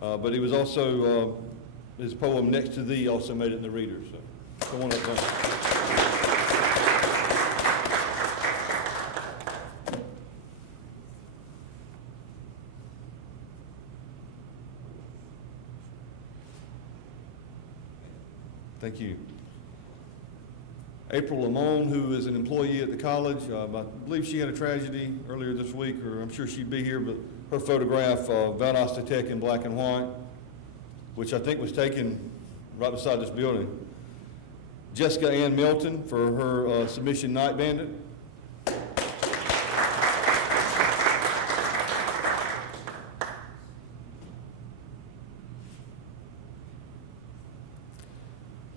but he was also, his poem Next to Thee also made it in the reader. So come on up front. Thank you. April Lamone, who is an employee at the college, I believe she had a tragedy earlier this week, or I'm sure she'd be here, but her photograph, Valdosta Tech in black and white, which I think was taken right beside this building. Jessica Ann Milton for her submission, Night Bandit.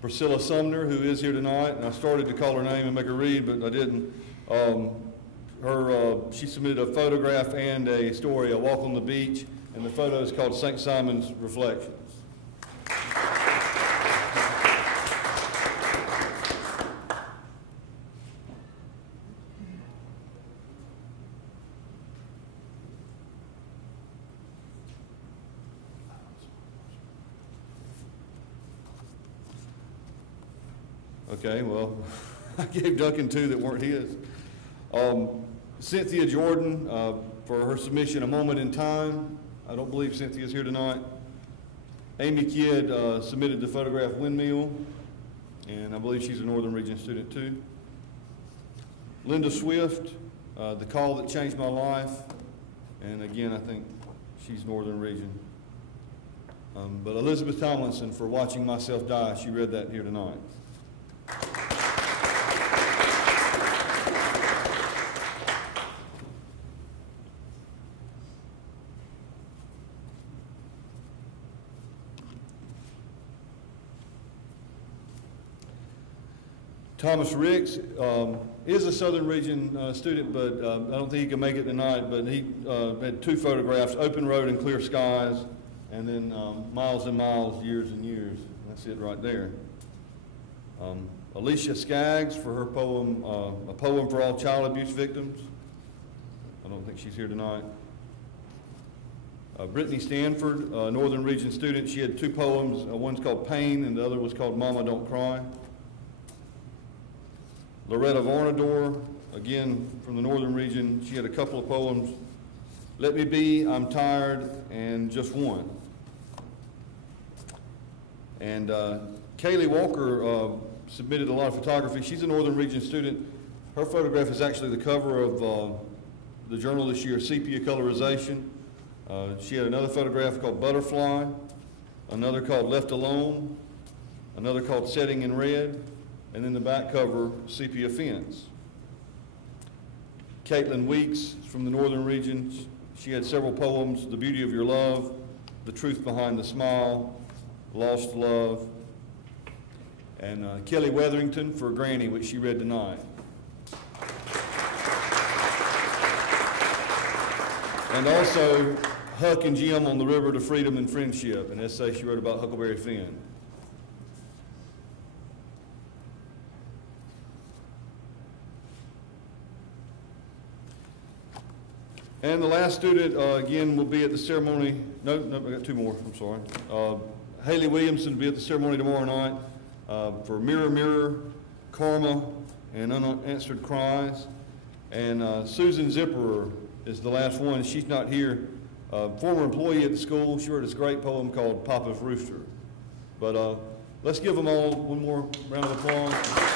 Priscilla Sumner, who is here tonight, and I started to call her name and make her read, but I didn't. She submitted a photograph and a story, A Walk on the Beach, and the photo is called St. Simon's Reflections. Okay, well, I gave Duncan two that weren't his. Cynthia Jordan for her submission, A Moment in Time. I don't believe Cynthia's here tonight. Amy Kidd submitted the photograph Windmill, and I believe she's a Northern Region student too. Linda Swift, The Call That Changed My Life, and again, I think she's Northern Region. But Elizabeth Tomlinson for Watching Myself Die, she read that here tonight. Thomas Ricks is a Southern Region student, but I don't think he can make it tonight, but he had two photographs, Open Road and Clear Skies, and then Miles and Miles, Years and Years. That's it right there. Alicia Skaggs for her poem, A Poem for All Child Abuse Victims. I don't think she's here tonight. Brittany Stanford, Northern Region student, she had two poems. One's called Pain and the other was called Mama Don't Cry. Loretta Varnador, again from the Northern Region, she had a couple of poems, Let Me Be, I'm Tired, and Just One. And Kaylee Walker submitted a lot of photography. She's a Northern Region student. Her photograph is actually the cover of the journal this year, Sepia Colorization. She had another photograph called Butterfly, another called Left Alone, another called Setting in Red, and then the back cover, Sepia Fence. Caitlin Weeks from the Northern Region. She had several poems, The Beauty of Your Love, The Truth Behind the Smile, Lost Love, and Kelly Weatherington for Granny, which she read tonight. And also Huck and Jim on the River to Freedom and Friendship, an essay she wrote about Huckleberry Finn. And the last student, again, will be at the ceremony. No, I got two more, I'm sorry. Haley Williamson will be at the ceremony tomorrow night for Mirror, Mirror, Karma, and Unanswered Cries. And Susan Zipperer is the last one. She's not here. Former employee at the school. She wrote this great poem called Papa's Rooster. But let's give them all one more round of applause.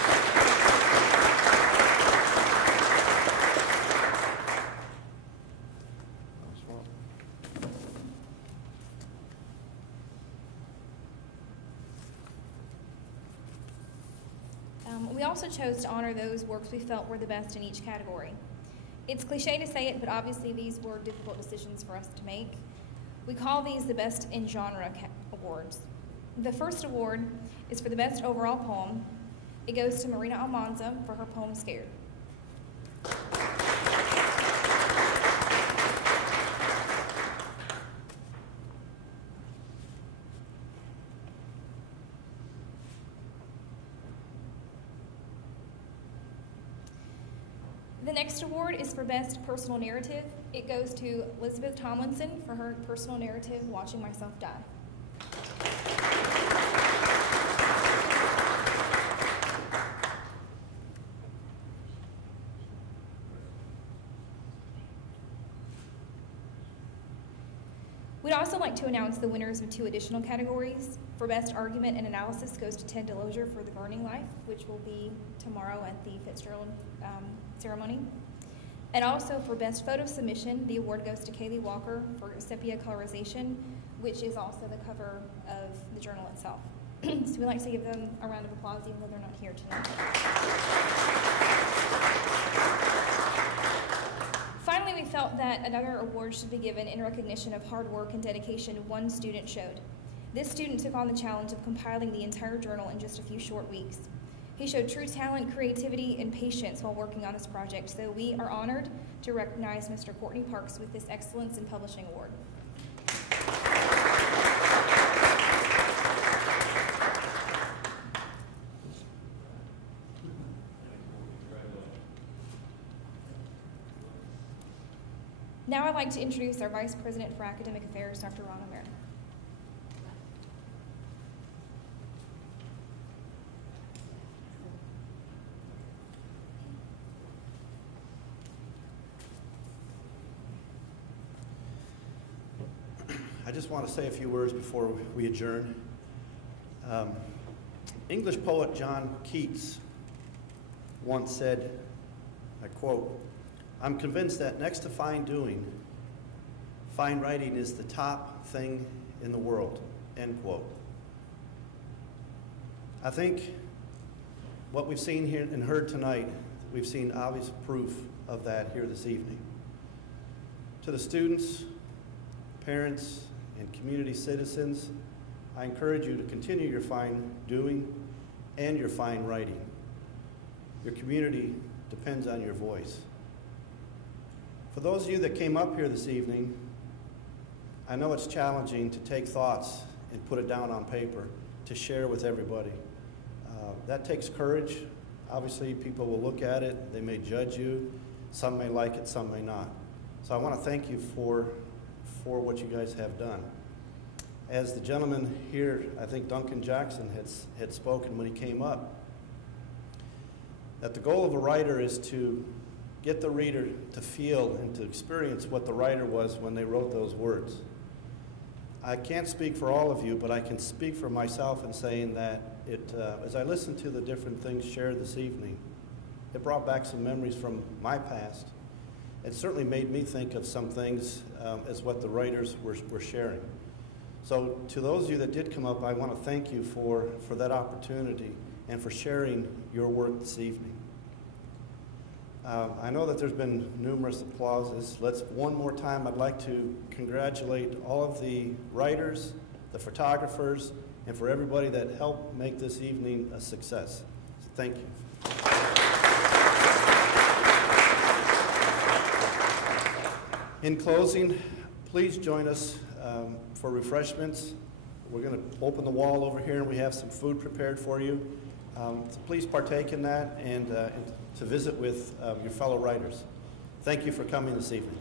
We also chose to honor those works we felt were the best in each category. It's cliche to say it, but obviously these were difficult decisions for us to make. We call these the Best in Genre awards. The first award is for the best overall poem. It goes to Marina Almanza for her poem Scared. The next award is for Best Personal Narrative. It goes to Elizabeth Tomlinson for her personal narrative, Watching Myself Die. We'd also like to announce the winners of 2 additional categories. For Best Argument and Analysis goes to Ted Delosier for The Burning Life, which will be tomorrow at the Fitzgerald ceremony. And also for Best Photo Submission, the award goes to Kaylee Walker for Sepia Colorization, which is also the cover of the journal itself. So we'd like to give them a round of applause even though they're not here tonight. Finally, we felt that another award should be given in recognition of hard work and dedication one student showed. This student took on the challenge of compiling the entire journal in just a few short weeks. He showed true talent, creativity, and patience while working on this project, so we are honored to recognize Mr. Courtney Parks with this Excellence in Publishing Award. Now I'd like to introduce our Vice President for Academic Affairs, Dr. Ron O'Meara. I just want to say a few words before we adjourn. English poet John Keats once said, I quote, "I'm convinced that next to fine doing, fine writing is the top thing in the world," end quote. I think what we've seen here and heard tonight, we've seen obvious proof of that here this evening. To the students, parents, and community citizens, I encourage you to continue your fine doing and your fine writing. Your community depends on your voice. For those of you that came up here this evening, I know it's challenging to take thoughts and put it down on paper to share with everybody. That takes courage. Obviously, people will look at it, they may judge you, some may like it, some may not. So I want to thank you for what you guys have done. As the gentleman here, I think Duncan Jackson had spoken when he came up, that the goal of a writer is to get the reader to feel and to experience what the writer was when they wrote those words. I can't speak for all of you, but I can speak for myself in saying that as I listened to the different things shared this evening, it brought back some memories from my past. It certainly made me think of some things as what the writers were sharing. So to those of you that did come up, I want to thank you for that opportunity and for sharing your work this evening. I know that there's been numerous applauses. One more time, I'd like to congratulate all of the writers, the photographers, and for everybody that helped make this evening a success. So thank you. In closing, please join us for refreshments. We're going to open the wall over here and we have some food prepared for you. So please partake in that and to visit with your fellow writers. Thank you for coming this evening.